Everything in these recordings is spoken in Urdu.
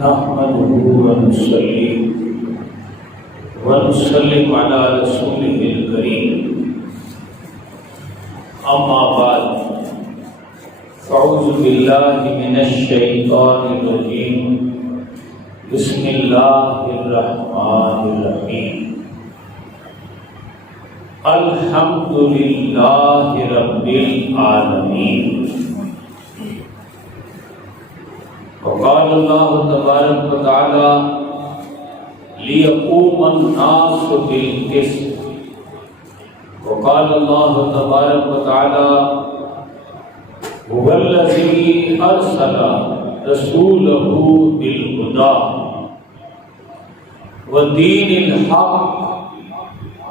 نحمده ونصلي ونسلم على رسوله الكريم اما بعد فاعوذ بالله من الشيطان الرجيم بسم الله الرحمن الرحيم الحمد لله رب العالمين وقال الله تبارك وتعالى ليقوم الناس بالقسط وقال الله تبارك وتعالى هو الذي أرسل رسوله بالهدى ودين الحق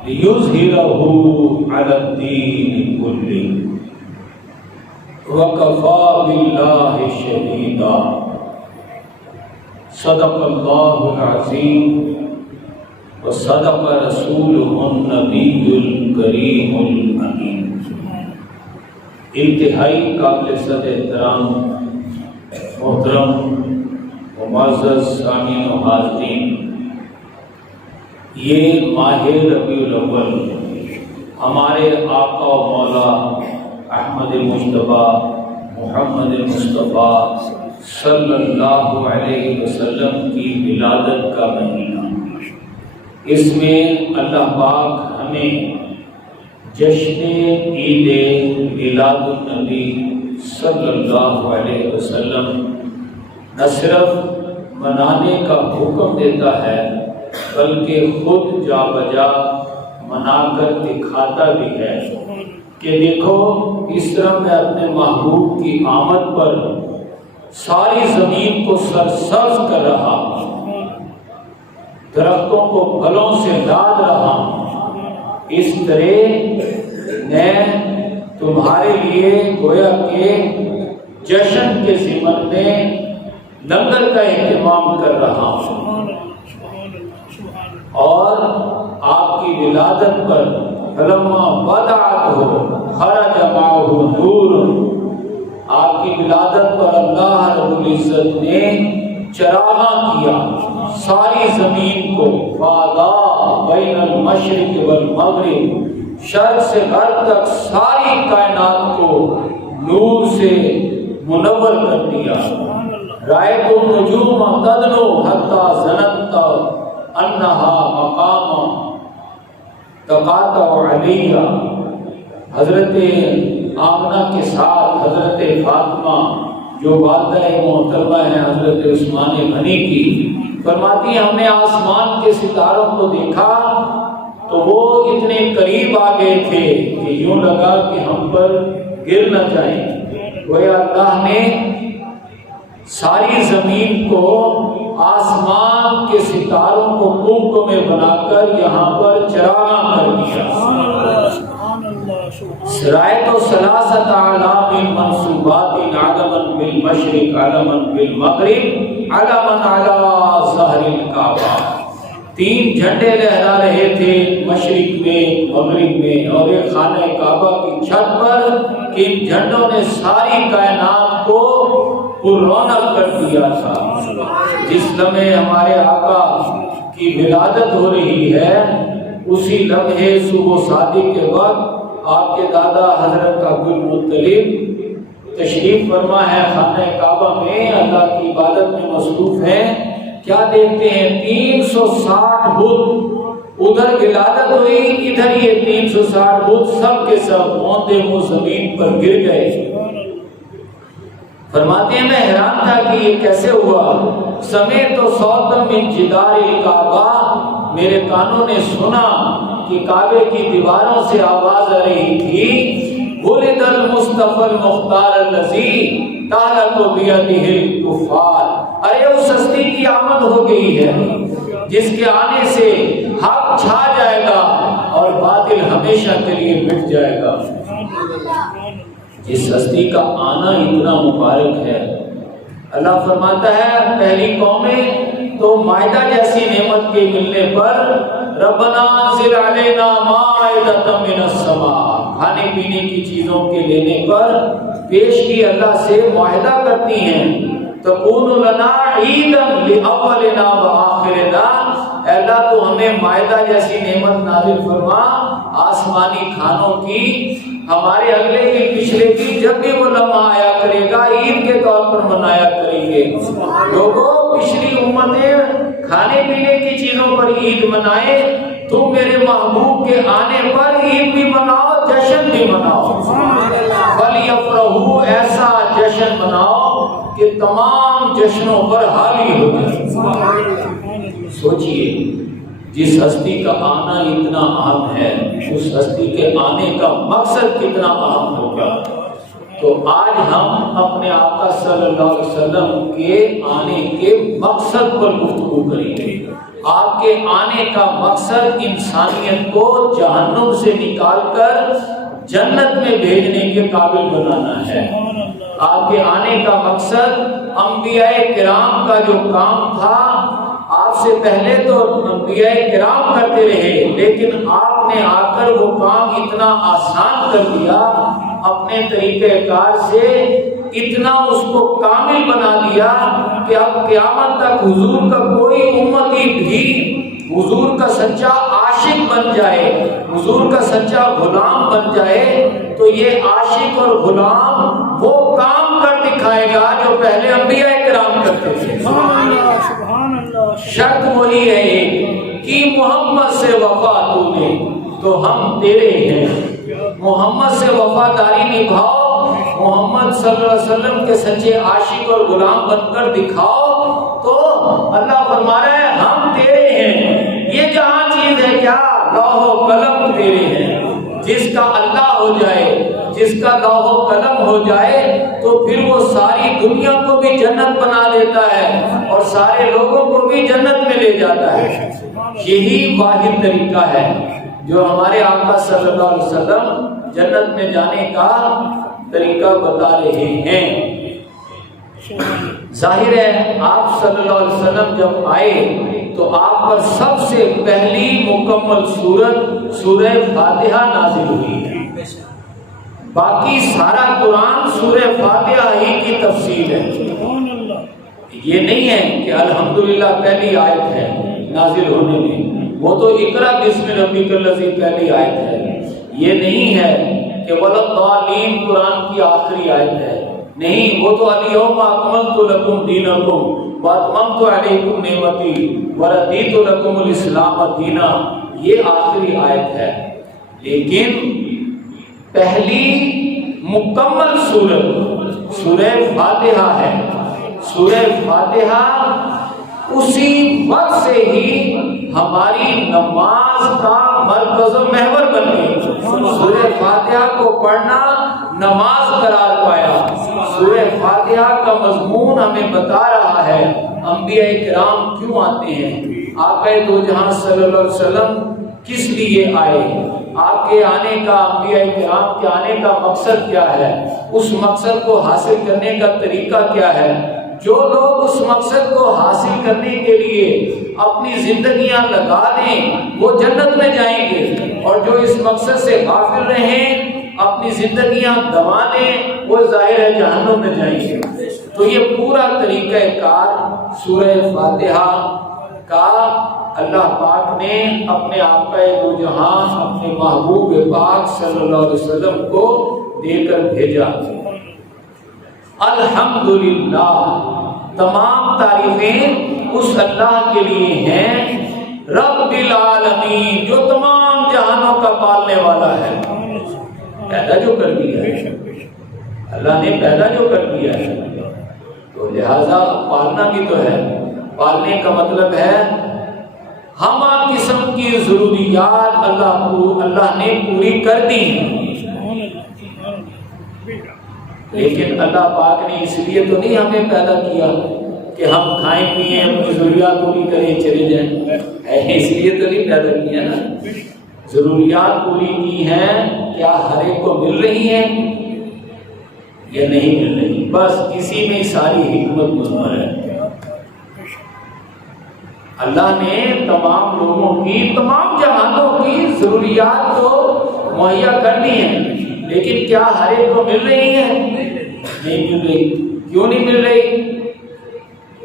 ليظهره على الدين كله وكفى بالله شهيدا صدق اللہ العظیم وصدق رسولہ النبی الکریم الامین۔ انتہائی قابل صد احترام محترم و معزز سامعین و حاضرین، یہ ماہ ربیع الاول ہمارے آقا و مولا احمد مجتبیٰ محمد مصطفیٰ صلی اللہ علیہ وسلم کی ولادت کا مہینہ، اس میں اللہ پاک ہمیں جشن عید میلاد النبی صلی اللہ علیہ وسلم نہ صرف منانے کا حکم دیتا ہے بلکہ خود جا بجا منا کر دکھاتا بھی ہے کہ دیکھو اس طرح میں اپنے محبوب کی آمد پر ساری زمین کو سرسبز کر رہا ہوں، درختوں کو پھلوں سے لاد رہا ہوں، اس طرح میں تمہارے لیے گویا کہ جشن کے ضمن میں لنگر کا اہتمام کر رہا ہوں، اور آپ کی ولادت پر فلما ودعتہ خرج معہ نور، آپ کی ولادت پر اللہ رب العزت نے چراغاں کیا ساری زمین کو، فاضاء بین المشرق والمغرب، شرق سے غرب تک ساری کائنات کو نور سے منور کر دیا۔ رأیت النجوم تدنو حتی ظننت انہا مقام تقاطع علیہ، حضرت آمنہ کے ساتھ حضرت فاطمہ جو والدہ محترمہ ہیں حضرت عثمان غنی کی، فرماتی ہیں ہم نے آسمان کے ستاروں کو دیکھا تو وہ اتنے قریب آ گئے تھے کہ یوں لگا کہ ہم پر گر نہ جائیں۔ گویا اللہ نے ساری زمین کو آسمان کے ستاروں کو کنکوں میں بنا کر یہاں پر چراغاں کر دیا۔ رأیت ثلاثۃ اعلام منصوبات علما بالمشرق علما بالمغرب علما علی ظہر الکعبہ، تین جھنڈے لہرا رہے تھے مشرق میں مغرب میں اور ایک خانہ کعبہ کی چھت پر، کہ ان جھنڈوں نے ساری کائنات کو پر رونق کر دیا تھا۔ جس لمحے ہمارے آقا کی ولادت ہو رہی ہے اسی لمحے صبح شادی کے وقت آپ کے دادا حضرت عبد المطلب تشریف فرما ہے خانہ کعبہ میں، اللہ کی عبادت میں مصروف ہیں۔ کیا دیکھتے ہیں 360 بت، ادھر ولادت ہوئی ادھر یہ 360 بت سب کے سب موندے منہ زمین پر گر گئے۔ فرماتے ہیں میں حیران تھا کہ یہ کیسے ہوا۔ سمیت صوتا من جدار الکعبہ، میرے کانوں نے سنا کہ کعبے کی دیواروں سے آواز آ رہی تھی، ولد المصطفی المختار الذی تعلق بیدہ الکفار، ارے اس ہستی کی آمد ہو گئی ہے جس کے آنے سے حق چھا جائے گا اور باطل ہمیشہ کے لیے مٹ جائے گا۔ جس ہستی کا آنا اتنا مبارک ہے، اللہ فرماتا ہے پہلی قومیں تو مائدہ جیسی نعمت کے ملنے پر ربنا انزل علینا مائدۃ من السماء، کھانے پینے کی چیزوں کے لینے پر پیش کی اللہ سے معاہدہ کرتی ہیں تکون لنا عیدا لاولنا وآخرنا، اے اللہ تو ہمیں مائدہ جیسی نعمت نازل فرما آسمانی کھانوں کی، ہمارے اگلے کی پچھلے کی جب بھی وہ لمحہ آیا کرے گا عید کے طور پر منایا کریں گے۔ لوگوں پچھلی امتیں کھانے پینے کی چیزوں پر عید منائے، تم میرے محبوب کے آنے پر عید بھی مناؤ، جشن بھی مناؤ۔ فَلْيَفْرَحُوا، ایسا جشن مناؤ کہ تمام جشنوں پر حاوی ہو جائے۔ سوچئے جس ہستی کا آنا اتنا اہم ہے، اس ہستی کے آنے کا مقصد کتنا اہم ہوگا۔ تو آج ہم اپنے آقا صلی اللہ علیہ وسلم کے آنے کے مقصد پر گفتگو کریں گے۔ آپ کے آنے کا مقصد انسانیت کو جہنم سے نکال کر جنت میں بھیجنے کے قابل بنانا ہے۔ آپ کے آنے کا مقصد انبیاء کرام کا جو کام تھا، آپ سے پہلے تو انبیاء کرام کرتے رہے، لیکن آپ نے آ کر وہ کام اتنا آسان کر دیا، اپنے طریقہ کار سے اتنا اس کو کامل بنا دیا کہ اب قیامت تک حضور کا کوئی امتی بھی حضور کا سچا عاشق بن جائے، حضور کا سچا غلام بن جائے، تو یہ عاشق اور غلام وہ کام کر دکھائے گا جو پہلے انبیاء کرام کرتے تھے۔ شرط وہی ہے ایک کہ محمد سے وفا تو نے، تو ہم تیرے ہیں، محمد سے وفاداری نبھاؤ، محمد صلی اللہ علیہ وسلم کے سچے عاشق اور غلام بن کر دکھاؤ، تو اللہ فرما رہا ہے ہم تیرے ہیں۔ یہ جہاں چیز ہے کیا، لوح و قلم تیرے ہیں۔ جس کا اللہ ہو جائے، جس کا لوح و قلم ہو جائے، تو پھر وہ ساری دنیا کو بھی جنت بنا دیتا ہے اور سارے لوگوں کو بھی جنت میں لے جاتا ہے۔ یہی واحد طریقہ ہے جو ہمارے آقا صلی اللہ علیہ وسلم جنت میں جانے کا طریقہ بتا رہے ہیں۔ ظاہر ہے آپ صلی اللہ علیہ وسلم جب آئے تو آپ پر سب سے پہلی مکمل سورت سورہ فاتحہ نازل ہوئی ہے۔ باقی سارا قرآن سورہ فاتحہ ہی کی تفصیل ہے۔ یہ نہیں ہے کہ الحمدللہ پہلی آیت ہے نازل ہونے میں، وہ تو اقرا بسم ربک الذی پہلی آیت ہے۔ یہ نہیں ہے کہ وَلَضَّالِّینَ قرآن کی آخری آیت ہے، نہیں، وہ تو الْیَوْمَ أَکْمَلْتُ لَکُمْ دِینَکُمْ وَأَتْمَمْتُ عَلَیکُمْ نِعْمَتِی وَرَضِیتُ لَکُمُ الْإِسْلَامَ دِینًا، یہ آخری آیت ہے۔ لیکن پہلی مکمل سورت سورہ فاتحہ ہے۔ سورہ فاتحہ اسی وقت سے ہی ہماری نماز کا مرکز و محور بن گئی۔ سورہ فاتحہ کو پڑھنا نماز قرار پایا۔ سورہ فاتحہ کا مضمون ہمیں بتا رہا ہے انبیاء کرام کیوں آتے ہیں، آقا دو جہاں صلی اللہ علیہ وسلم کس لیے آئے، آپ کے آنے کا، انبیاء کرام کے آنے کا مقصد کیا ہے، اس مقصد کو حاصل کرنے کا طریقہ کیا ہے۔ جو لوگ اس مقصد کو حاصل کرنے کے لیے اپنی زندگیاں لگا دیں وہ جنت میں جائیں گے، اور جو اس مقصد سے غافل رہیں، اپنی زندگیاں گنوا دیں، وہ ظاہر ہے جہنم میں جائیں گے۔ تو یہ پورا طریقہ کار سورہ فاتحہ کا اللہ پاک نے اپنے آقا دو جہاں اپنے محبوب پاک صلی اللہ علیہ وسلم کو دے کر بھیجا۔ الحمدللہ، تمام تعریفیں اس اللہ کے لیے ہیں رب العالمین، جو تمام جہانوں کا پالنے والا ہے۔ پیدا جو کر دیا ہے اللہ نے، پیدا جو کر دیا ہے، تو لہذا پالنا بھی تو ہے۔ پالنے کا مطلب ہے ہم قسم کی ضروریات اللہ نے پوری کر دی ہیں، لیکن اللہ پاک نے اس لیے تو نہیں ہمیں پیدا کیا کہ ہم کھائیں پیئیں اپنی ضروریات پوری کریں چلے جائیں، اس لیے تو نہیں پیدا کیا نا۔ ضروریات پوری کی ہیں، کیا ہر ایک کو مل رہی ہیں یا نہیں مل رہی، بس اسی میں ساری حکمت مضمر ہے۔ اللہ نے تمام لوگوں کی، تمام جہانوں کی ضروریات تو مہیا کر دی ہیں، لیکن کیا ہر ایک کو مل رہی ہیں؟ نہیں مل رہی. کیوں نہیں مل رہی؟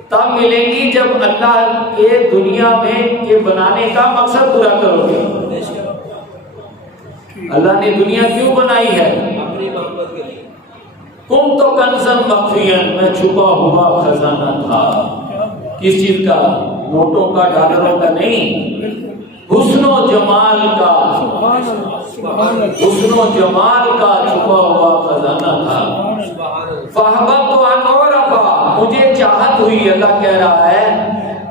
تب ملیں گی جب اللہ کے دنیا میں کے بنانے کا مقصد پورا کرو گے. اللہ نے دنیا کیوں بنائی ہے؟ تم تو کنزن مخفین، میں چھپا ہوا خزانہ تھا. کس چیز کا؟ نوٹوں کا، ڈالروں کا نہیں، حسن و جمال کا. حسن و جمال کا چھپا ہوا خزانہ تھا. فَأَحْبَبْتُ أَنْ أُعْرَفَ، مجھے چاہت ہوئی. اللہ کہہ رہا ہے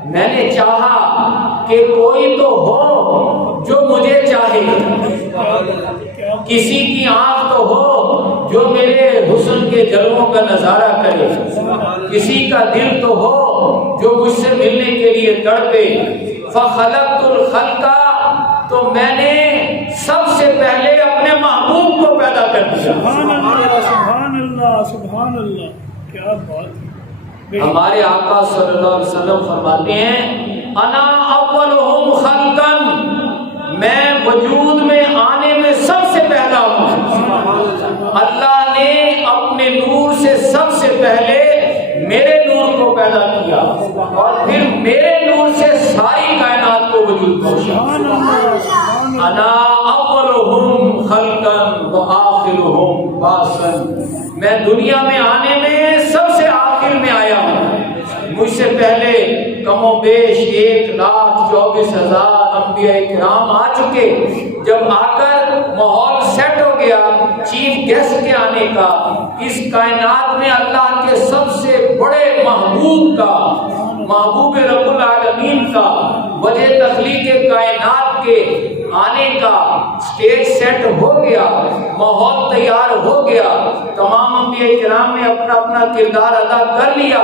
میں نے چاہا کہ کوئی تو ہو جو مجھے چاہے، کسی کی آنکھ تو ہو جو میرے حسن کے جلووں کا نظارہ کرے، کسی کا دل تو ہو جو مجھ سے ملنے کے لیے تڑپے. فَخَلَقْتُ الْخَلْقَ، تو میں نے سب سے پہلے اپنے محبوب کو پیدا کر دیا. سبحان اللہ سبحان اللہ، کیا بات ہے. ہمارے آقا صلی اللہ علیہ وسلم فرماتے ہیں انا اولہم خلقا، میں وجود میں آنے میں سب سے پہلا ہوں. اللہ نے اپنے نور سے سب سے پہلے میرے نور کو پیدا کیا اور پھر میرے نور سے ساری کائنات کو وجود بخشا. انا اولہم خلقا وآخرہم بعثا، میں دنیا میں آنے میں سب سے آخر میں آیا ہوں. مجھ سے پہلے کم و بیش 1,24,000 انبیاء کرام آ چکے. جب آ کر ماحول سیٹ ہو گیا چیف گیسٹ کے آنے کا، اس کائنات میں اللہ کے سب سے بڑے محبوب کا، محبوب رب العالمین کا، وجہ تخلیق کائنات کے آنے کا سٹیج سیٹ ہو گیا، ماحول تیار ہو گیا، تمام انبیاء کرام نے اپنا اپنا کردار ادا کر لیا.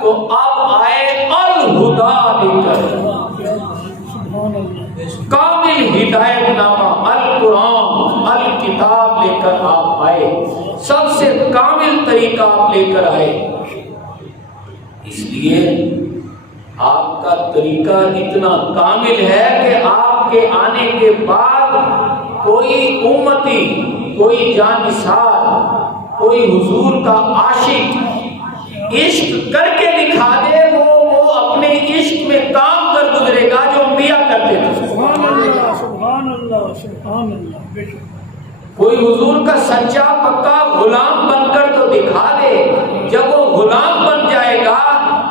تو اب آئے الہدا لے کر، کامل ہدایت نامہ القرآن الکتاب لے کر آپ آئے، سب سے کامل طریقہ آپ لے کر آئے. اس لیے آپ کا طریقہ اتنا کامل ہے کہ آپ کے آنے کے بعد کوئی امتی، کوئی جانثار، کوئی حضور کا عاشق عشق کر کے دکھا دے، وہ اپنے عشق میں کام کر گزرے گا جو انبیاء کرتے تھے. سبحان اللہ سبحان اللہ سبحان اللہ. کوئی حضور کا سچا پکا غلام بن کر تو دکھا دے. جب وہ غلام بن جائے گا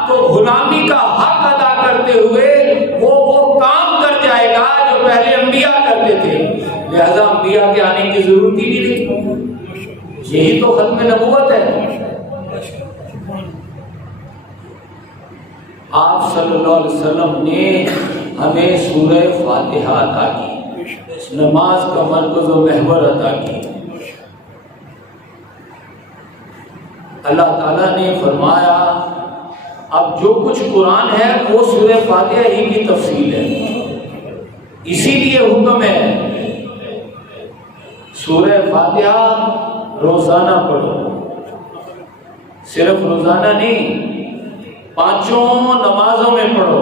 تو غلامی کا حق ادا کرتے ہوئے وہ کام کر جائے گا جو پہلے انبیاء کرتے تھے. لہذا انبیاء کے آنے کی ضرورت ہی نہیں رہی. یہی تو ختم نبوت ہے. آپ صلی اللہ علیہ وسلم نے ہمیں سورہ فاتحہ عطا کی، نماز کا مرکز و محور عطا کی. اللہ تعالیٰ نے فرمایا اب جو کچھ قرآن ہے وہ سورہ فاتحہ ہی کی تفصیل ہے، اسی لیے حکم ہے سورہ فاتحہ روزانہ پڑھو. صرف روزانہ نہیں، 5 نمازوں میں پڑھو.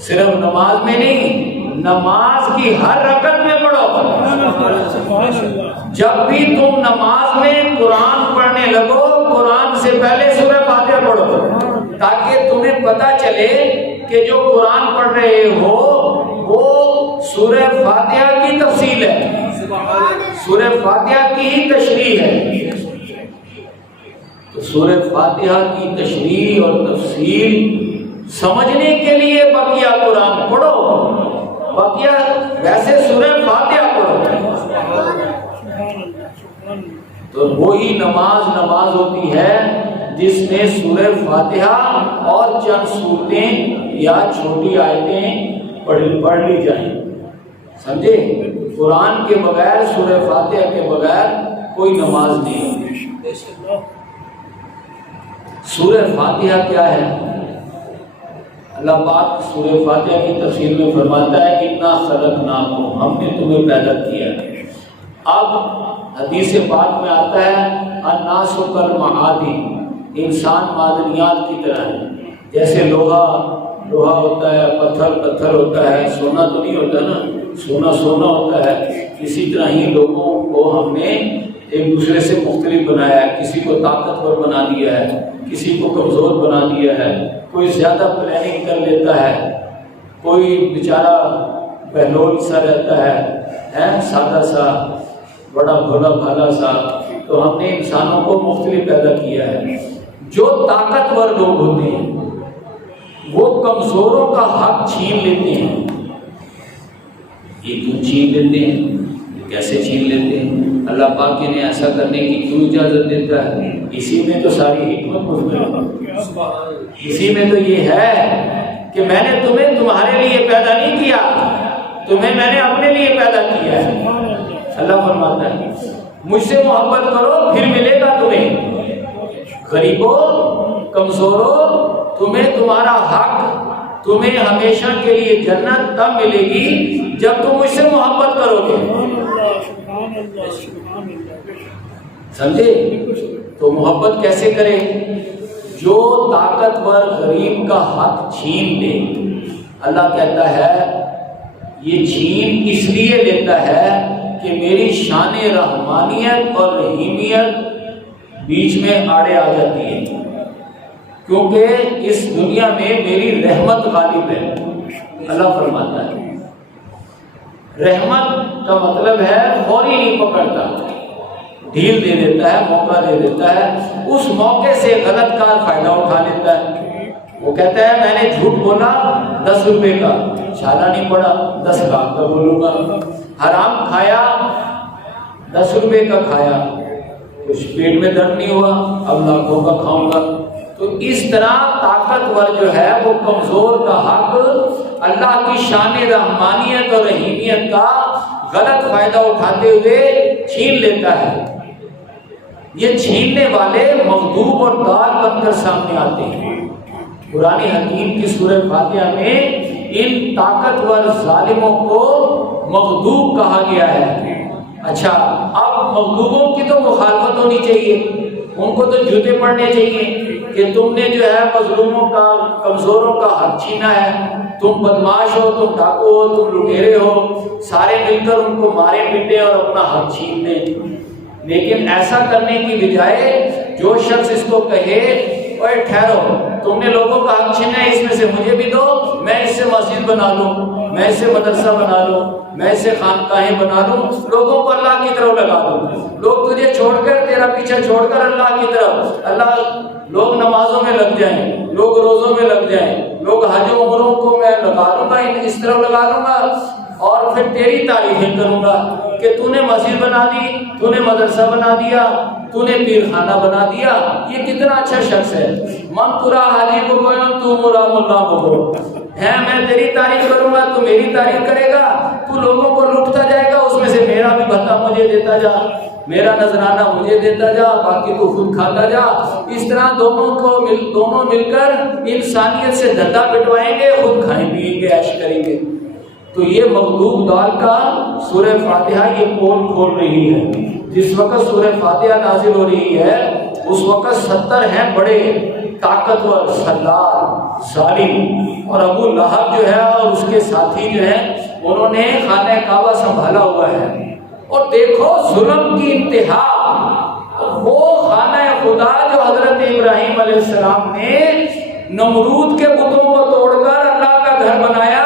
صرف نماز میں نہیں، نماز کی ہر رکعت میں پڑھو. جب بھی تم نماز میں قرآن پڑھنے لگو، قرآن سے پہلے سورہ فاتحہ پڑھو، تاکہ تمہیں پتہ چلے کہ جو قرآن پڑھ رہے ہو وہ سورہ فاتحہ کی تفصیل ہے، سورہ فاتحہ کی ہی تشریح ہے. تو سورہ فاتحہ کی تشریح اور تفصیل سمجھنے کے لیے بقیہ قرآن پڑھو، بقیہ ویسے سورہ فاتحہ پڑھو. تو وہی نماز ہوتی ہے جس میں سورہ فاتحہ اور چند سورتیں یا چھوٹی آیتیں پڑھ لی جائیں. سمجھے؟ قرآن کے بغیر، سورہ فاتحہ کے بغیر کوئی نماز نہیں. سورہ فاتحہ کیا ہے؟ اللہ پاک سورہ فاتحہ کی تفسیر میں فرماتا ہے انا خلقناکم، ہم نے تمہیں پیدا کیا. اب حدیث پاک میں آتا ہے الناس کالمعادن، انسان معدنیات کی طرح ہے. جیسے لوہا ہوتا ہے، پتھر ہوتا ہے، سونا تو نہیں ہوتا نا، سونا ہوتا ہے. اسی طرح ہی لوگوں کو ہم نے ایک دوسرے سے مختلف بنایا ہے، کسی کو طاقتور بنا دیا ہے، کسی کو کمزور بنا دیا ہے، کوئی زیادہ پلاننگ کر لیتا ہے، کوئی بیچارہ بہلول سا رہتا ہے سادہ سا، بڑا بھولا بھالا سا۔ تو ہم نے انسانوں کو مختلف پیدا کیا ہے۔ جو طاقتور لوگ ہوتے ہیں وہ کمزوروں کا حق چھین لیتے ہیں۔ یہ کیوں چھین لیتے ہیں؟ کیسے چھین لیتے ہیں؟ اللہ پاک نے ایسا کرنے کی کیوں اجازت دیتا ہے؟ اسی میں تو ساری حکمت موجود ہے۔ اسی میں تو یہ ہے کہ میں نے تمہیں تمہارے لیے پیدا نہیں کیا، تمہیں میں نے اپنے لیے پیدا کیا ہے۔ اللہ فرماتا ہے مجھ سے محبت کرو پھر ملے گا تمہیں، غریبوں کمزوروں، تمہیں تمہارا حق، تمہیں ہمیشہ کے لیے جنت تب ملے گی جب تم مجھ سے محبت کرو گے۔ سمجھے؟ تو محبت کیسے کرے؟ جو طاقتور غریب کا حق چھین لے، اللہ کہتا ہے یہ چھین اس لیے لیتا ہے کہ میری شان رحمانیت اور رحیمیت بیچ میں آڑے آ جاتی ہے، کیونکہ اس دنیا میں میری رحمت غالب ہے۔ اللہ فرماتا ہے رحمت کا مطلب ہے فوری نہیں پکڑتا، ڈھیل دے دیتا ہے، موقع دے دیتا ہے، اس موقع سے غلط کار فائدہ اٹھا لیتا ہے۔ وہ کہتا ہے میں نے جھوٹ بولا 10 روپے کا، چھالا نہیں پڑا 10 لاکھ کا بولوں گا، حرام کھایا 10 روپے کا کھایا، کچھ پیٹ میں درد نہیں ہوا، اب لاکھوں کا کھاؤں گا۔ تو اس طرح طاقتور جو ہے وہ کمزور کا حق اللہ کی شان رحمانیت اور رحیمیت کا غلط فائدہ اٹھاتے ہوئے چھین لیتا ہے۔ یہ چھیننے والے مغضوب اور ضال بن کر سامنے آتے ہیں۔ قرآن حکیم کی سورہ فاتحہ میں ان طاقتور ظالموں کو مغضوب کہا گیا ہے۔ اچھا، اب مغضوبوں کی تو مخالفت ہونی چاہیے، ان کو تو جوتے پڑنے چاہیے کہ تم نے جو ہے مظلوموں کا، کمزوروں کا حق چھینا ہے، تم بدماش ہو، تم ڈاکو ہو، تم لٹیرے ہو، سارے مل کر ان کو مارے پیٹے اور اپنا حق چھین لیں۔ لیکن ایسا کرنے کی بجائے جو شخص اس کو کہے اوے ٹھہرو، تم نے لوگوں کا حق چھینا ہے، اس میں سے مجھے بھی دو، میں اس سے مسجد بنا لوں، میں اس سے مدرسہ بنا لوں، میں اس سے خانقاہیں بنا لوں، لوگوں کو اللہ کی طرف لگا دوں، لوگ تجھے چھوڑ کر، تیرا پیچھا چھوڑ کر اللہ کی طرف، لوگ نمازوں میں لگ جائیں، لوگ روزوں میں لگ جائیں، لوگ حج و عمروں کو میں لگا لوں گا، اس طرف لگا لوں گا، اور پھر تیری تعریفیں کروں گا کہ تو نے مسجد بنا دی، تو نے مدرسہ بنا دیا، تو نے پیر خانہ بنا دیا، یہ کتنا اچھا شخص ہے۔ من ترا حاجی کو گویم تو مرا ملا بگو ہے، میں تیری تعریف کروں گا، تو میری تعریف کرے گا، تو لوگوں کو لوٹتا جائے گا، اس میں سے میرا بھی بھتا مجھے دیتا جا، میرا نذرانہ مجھے دیتا جا، باقی تو خود کھاتا جا۔ اس طرح دونوں مل کر انسانیت سے دھندا پٹوائیں گے، خود کھائیں پیئیں گے، عیش کریں گے۔ تو یہ مغلوب دال کا سورہ فاتحہ یہ پول کھول رہی ہے۔ جس وقت سورہ فاتحہ نازل ہو رہی ہے اس وقت 70 ہیں بڑے طاقتور سردار ظالم، اور ابو لہب جو ہے اور اس کے ساتھی جو ہیں انہوں نے خانہ کعبہ سنبھالا ہوا ہے۔ اور دیکھو ظلم کی انتہا، وہ خانہ خدا جو حضرت ابراہیم علیہ السلام نے نمرود کے بتوں کو توڑ کر اللہ کا گھر بنایا،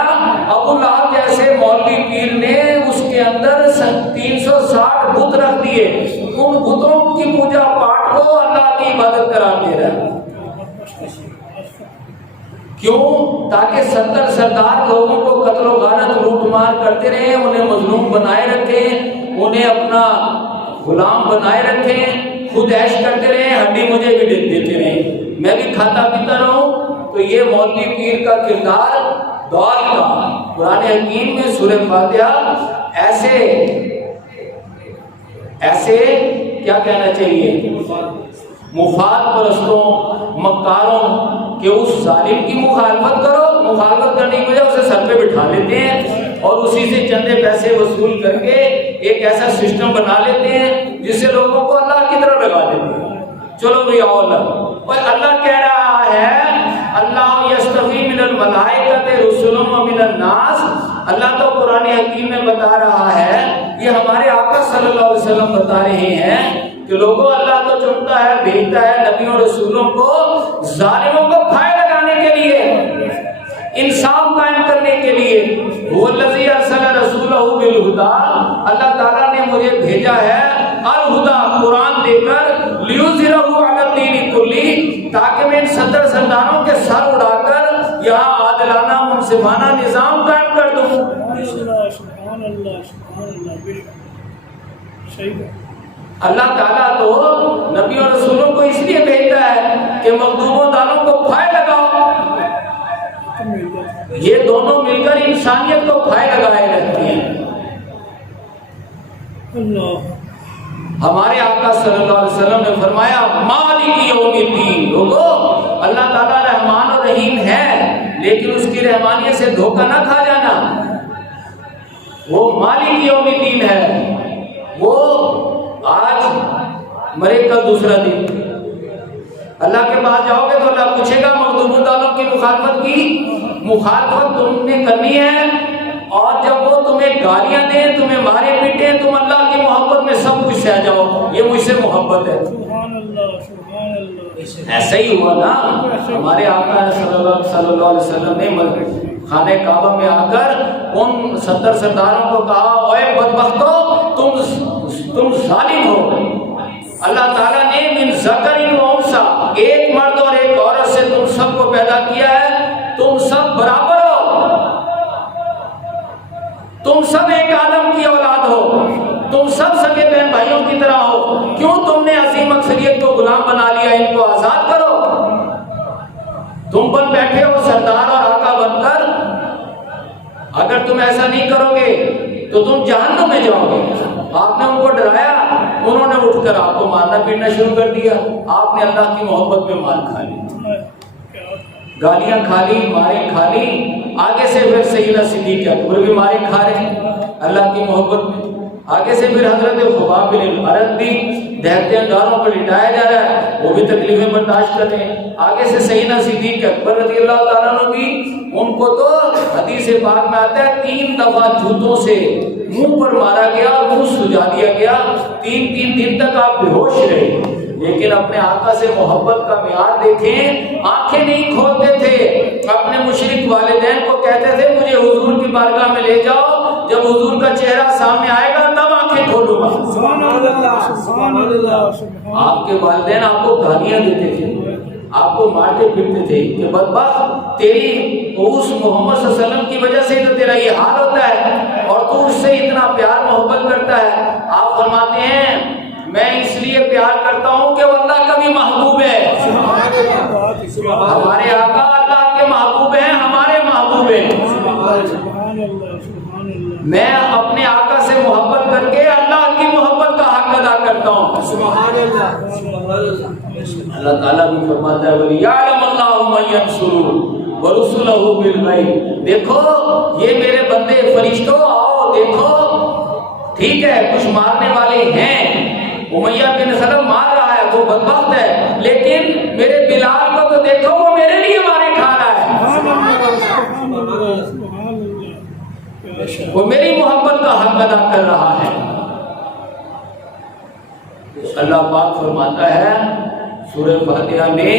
ابو لہب جیسے مولوی پیر نے اس کے اندر 360 بت رکھ دیے، ان بتوں کی پوجا پاٹ کو اللہ کی عبادت قرار دے رہا ہے۔ کیوں؟ تاکہ 70 سردار لوگوں کو قتل و غارت لوٹ مار کرتے رہے، انہیں مظلوم بنائے رکھیں، انہیں اپنا غلام بنائے رکھیں، خود عیش کرتے رہے، ہڈی مجھے بھی دیتے رہے، میں بھی کھاتا پیتا رہوں۔ تو یہ مولوی پیر کا کردار دور کا قرآن حکیم میں سورہ فاتحہ ایسے کیا کہنا چاہیے، مفاد پرستوں، مکاروں کہ اس ظالم کی مخالفت کرو، مخالفت کرنے کی وجہ اسے سر پہ بٹھا لیتے ہیں اور اسی سے چندے پیسے وصول کر کے ایک ایسا سسٹم بنا لیتے ہیں جس سے لوگوں کو اللہ کی طرف لگا دیتے ہیں۔ چلو بھائی اور اللہ کہہ رہا ہے اللہ یستفی من الملائکۃ رسلا ومن الناس، اللہ تو قرآن حکیم میں بتا رہا ہے یہ ہمارے آقا صلی اللہ علیہ وسلم بتا رہے ہیں کہ لوگوں اللہ تو چنتا ہے بھیجتا ہے نبیوں رسولوں کو ظالموں کو پھائے لگانے کے لیے، انصاف قائم کرنے کے لیے۔ وہ الذی ارسل رسولہ بالہدی، اللہ تعالیٰ نے مجھے بھیجا ہے الہدی قرآن دے کر، لیظہرہ علی الدین کلہ، تاکہ میں ان 70 سرداروں کے سر اڑا کر یہاں عادلانہ منصفانہ نظام قائم کر دوں۔ سبحان اللہ سبحان اللہ، بے شک صحیح ہے۔ اللہ تعالیٰ تو نبیوں رسولوں کو اس لیے بھیجتا ہے کہ مغضوبوں دالوں کو پھائے لگاؤ، یہ دونوں مل کر انسانیت کو پھائے لگائے رہتی ہیں۔ اللہ ہمارے آقا صلی اللہ علیہ وسلم نے فرمایا مالک یوم الدین، لوگوں اللہ تعالیٰ رحمان و رحیم ہے لیکن اس کی رحمانیت سے دھوکہ نہ کھا جانا، وہ مالک یوم الدین ہے، وہ آج مرے کل دوسرا دن۔ اللہ کے پاس جاؤ گے تو اللہ پوچھے گا مغضوب دالوں کی مخالفت تم نے کرنی ہے، اور جب وہ تمہیں گالیاں دیں تمہیں مارے پیٹیں تم اللہ کی محبت میں سب کچھ سہ جاؤ، یہ مجھ سے محبت ہے۔ سبحان اللہ سبحان اللہ، ایسا ہی ہوا نا، ہمارے آقا صلی اللہ علیہ وسلم نے خانہ کعبہ میں آ کر ان 70 سرداروں کو کہا اوے بدبختو تم ظالم ہو، اللہ تعالیٰ نے من ذکر و انثی، ایک مرد اور ایک عورت سے تم سب کو پیدا کیا ہے، تم سب برابر ہو، تم سب ایک آدم کی اولاد ہو، تم سب سگے بہن بھائیوں کی طرح ہو، کیوں تم نے عظیم اکثریت کو غلام بنا لیا، ان کو آزاد کرو۔ تم بن بیٹھے ہو سردار اور آقا بن کر، اگر تم ایسا نہیں کرو گے تو تم جہنم میں جاؤ گے۔ آپ نے ان کو ڈرایا، انہوں نے اٹھ کر آپ کو مارنا پیٹنا شروع کر دیا، آپ نے اللہ کی محبت میں مار کھا لی، گالیاں کھا لی، مارے کھا لی، آگے سے پھر سیدنا صدیق اکبر بھی مارے کھا رہے ہیں اللہ کی محبت میں، آگے سے پھر حضرت خباب بن الارت بھی دہتے انگاروں پر لٹایا جا رہا ہے، وہ بھی تکلیفیں برداشت کر رہے ہیں، آگے سے سیدنا صدیق اکبر رضی اللہ تعالیٰ عنہ بھی، ان کو تو حدیث پاک میں آتا ہے 3 دفعہ جوتوں سے منہ پر مارا گیا اور منہ سجا دیا گیا، 3 دن تک آپ بے ہوش رہے، لیکن اپنے آقا سے محبت کا معیار دیکھیں، آنکھیں نہیں کھولتے تھے، اپنے مشرک والدین کو کہتے تھے مجھے حضور کی بارگاہ میں لے جاؤ، جب حضور کا چہرہ سامنے آئے گا تب آنکھیں کھولوں گا۔ سبحان اللہ سبحان اللہ سبحان آپ کے والدین آپ کو گالیاں دیتے تھے، آپ کو مارتے پھرتے تھے کہ بدبخت تیری اس محمد صلی اللہ علیہ وسلم کی وجہ سے تو تیرا یہ حال ہوتا ہے اور تو اس سے اتنا پیار محبت کرتا ہے۔ آپ فرماتے ہیں میں اس لیے پیار کرتا ہوں کہ وہ اللہ کا بھی محبوب ہے، ہمارے آقا اللہ کے محبوب ہیں، ہمارے محبوب ہیں۔ سبحان اللہ سبحان اللہ، میں اپنے آقا سے محبت کر کے اللہ کی محبت کا حق ادا کرتا ہوں۔ سبحان اللہ۔ اللہ تعالیٰ بھی فرماتا ہے وَلِيَعْلَمَ اللَّهُ مَن يَنصُرُهُ وَرُسُلَهُ بِالْغَيْبِ، دیکھو یہ میرے بندے فرشتوں آؤ دیکھو، ٹھیک ہے کچھ مارنے والے ہیں، امیہ بن خلف مار رہا ہے وہ بدبخت ہے، لیکن میرے بلال کو تو دیکھو وہ میرے لیے مارے کھا رہا ہے، سبحان اللہ سبحان اللہ، وہ میری محبت کا حق ادا کر رہا ہے۔ اللہ پاک فرماتا ہے سورہ فاتحہ میں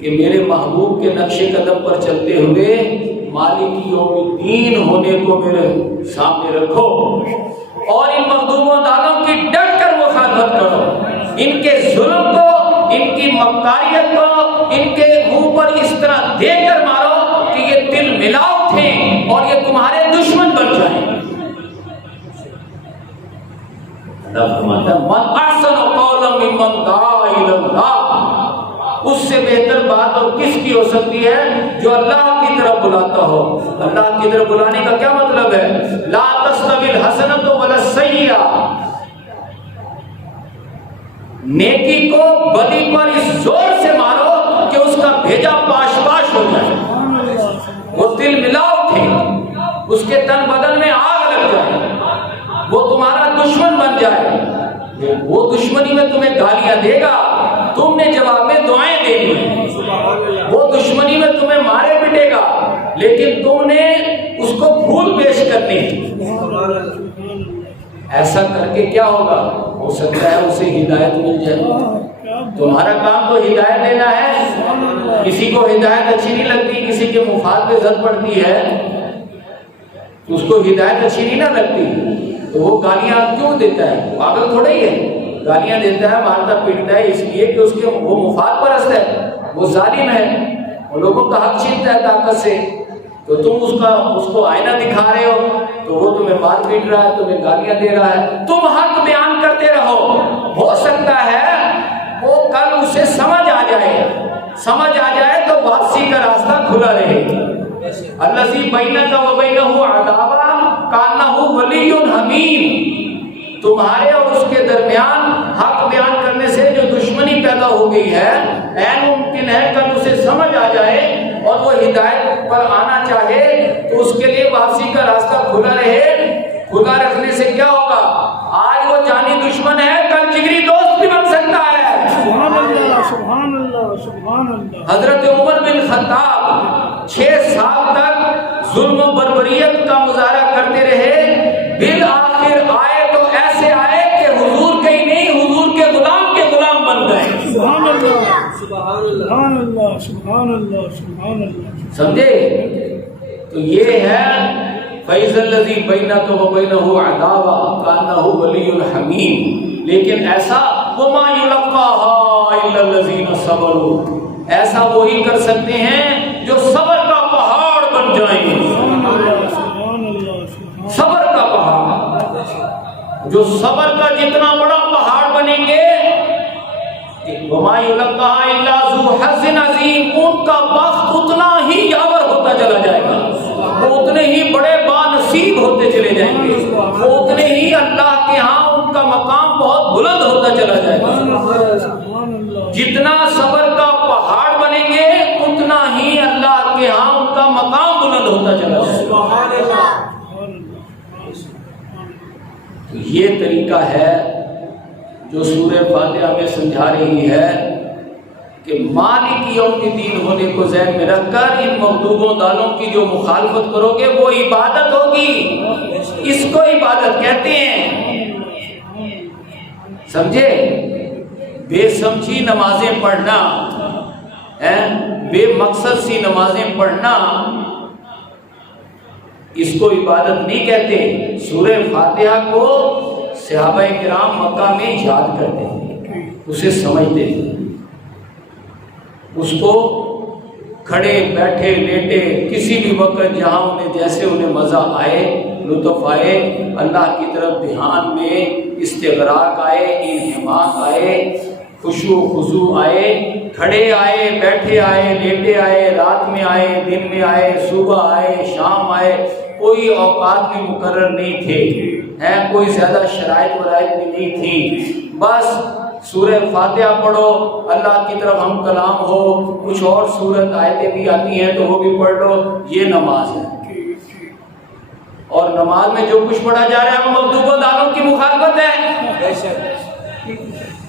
کہ میرے محبوب کے نقش قدم پر چلتے ہوئے مالک یوم الدین ہونے کو میرے سامنے رکھو اور ان مغضوبوں دالوں کی ڈٹ کر مخالفت کرو، ان کے ظلم کو، ان کی مکاریت کو ان کے منہ پر اس طرح دے کر مارو کہ یہ دل ملا اٹھیں اور یہ تمہارے دشمن بن جائیں۔ اللہ فرماتا ہے من احسن قولا ممن دعا الی اللہ، اس سے بہتر بات اور کس کی ہو سکتی ہے جو اللہ کی طرف بلاتا ہو۔ اللہ کی طرف بلانے کا کیا مطلب ہے؟ لا تستوی الحسنۃ ولا السیئۃ، نیکی کو بدی پر اس زور سے مارو کہ اس کا بھیجا پاش پاش ہو جائے، وہ دل ملا اٹھے، اس کے تن بدن میں آگ لگ جائے، وہ تمہارا دشمن بن جائے، وہ دشمنی میں تمہیں گالیاں دے گا، تم نے جواب میں دعائیں دینی، وہ دشمنی میں تمہیں مارے پٹے گا لیکن تم نے اس کو پھول پیش کرنے۔ ایسا کر کے کیا ہوگا؟ ہو سکتا ہے اسے ہدایت مل جائے۔ تمہارا کام تو ہدایت دینا ہے۔ کسی کو ہدایت اچھی نہیں لگتی، کسی کے مفاد پہ زد پڑتی ہے، اس کو ہدایت اچھی نہیں نہ لگتی تو وہ گالیاں کیوں دیتا ہے؟ پاگل تھوڑا ہی ہے، گالیاں دیتا ہے، مارتا پیٹتا ہے اس لیے کہ اس کے وہ مفاد پرست ہے، وہ ظالم ہے، وہ لوگوں کا حق چھینتا ہے طاقت سے، تو تم اس کو آئینہ دکھا رہے ہو تو وہ تمہیں مار پیٹ رہا ہے، تمہیں گالیاں دے رہا ہے۔ تم حق بیان کرتے رہو، ہو سکتا ہے وہ کل اسے سمجھ آ جائے تو واپسی کا راستہ کھلا رہے۔ الذی بینک و بینہ عداوہ کانہ ولی حمیم، تمہارے اور اس کے درمیان حق بیان کرنے سے جو دشمنی پیدا ہو گئی ہے، عین ممکن ہے کل اسے سمجھ آ جائے اور وہ ہدایت پر آنا چاہے تو اس کے لیے واپسی کا راستہ کھلا رہے۔ کھلا رکھنے سے کیا ہوگا؟ آج وہ جانی دشمن ہے، کل جگری دوست بھی بن سکتا ہے۔ سبحان اللہ، سبحان اللہ، سبحان اللہ۔ حضرت عمر بن خطاب 6 سال تک ظلم و بربریت کا مظاہرہ کرتے رہے، بالآخر آئے تو ایسے آئے کہ حضور کے ہی نہیں، حضور کے غلام بن گئے۔ سبحان اللہ، سبحان اللہ، سبحان اللہ، سبحان اللہ، سبحان اللہ۔ سمجھے؟ تو یہ ہے فَإِذَا الَّذِي بَيْنَكَ وَبَيْنَهُ عَدَاوَةٌ كَأَنَّهُ وَلِيٌّ حَمِيمٌ، لیکن ایسا وَمَا يُلَقَّاهَا إِلَّا الَّذِينَ صَبَرُوا، ایسا وہی کر سکتے ہیں جو صبر کا پہاڑ بن جائیں۔ صبر کا پہاڑ، جو صبر کا جتنا بڑا پہاڑ بنیں گے، وَمَا يُلَقَّاهَا إِلَّا ذُو حَظٍّ عَظِيمٍ، ان کا بخت اتنا ہی یاور ہوتا چلا جائے گا، وہ اتنے ہی بڑے بانصیب ہوتے چلے جائیں گے، وہ اتنے ہی اللہ کے ہاں ان کا مقام بہت بلند ہوتا چلا جائے گا۔ جتنا صبر کا پہاڑ بنیں گے اتنا ہی اللہ کے ہاں ان کا مقام بلند ہوتا چلا جائے گا۔ تو یہ طریقہ ہے جو سورہ فاتحہ میں سمجھا رہی ہے کہ مالک یوم الدین ہونے کو ذہن میں رکھ کر ان مغضوبوں دالوں کی جو مخالفت کرو گے وہ عبادت ہوگی، اس کو عبادت کہتے ہیں۔ سمجھے؟ بے سمجھی نمازیں پڑھنا، بے مقصد سی نمازیں پڑھنا، اس کو عبادت نہیں کہتے۔ سورہ فاتحہ کو صحابہ کرام مکہ میں یاد کرتے ہیں، اسے سمجھتے ہیں، اس کو کھڑے بیٹھے لیٹے کسی بھی وقت جہاں انہیں جیسے انہیں مزہ آئے، لطف آئے، اللہ کی طرف دھیان میں استغراق آئے، انہماک آئے، خشوع و خضوع آئے، کھڑے آئے، بیٹھے آئے، لیٹے آئے، رات میں آئے، دن میں آئے، صبح آئے، شام آئے، کوئی اوقات بھی مقرر نہیں تھے، کوئی زیادہ شرائط ورائط بھی نہیں تھی، بس سورہ فاتحہ پڑھو، اللہ کی طرف ہم کلام ہو، کچھ اور سورت آیتیں بھی آتی ہیں تو وہ بھی پڑھ لو، یہ نماز ہے۔ اور نماز میں جو کچھ پڑھا جا رہا ہے وہ مغضوب دالوں کی مخالفت ہے۔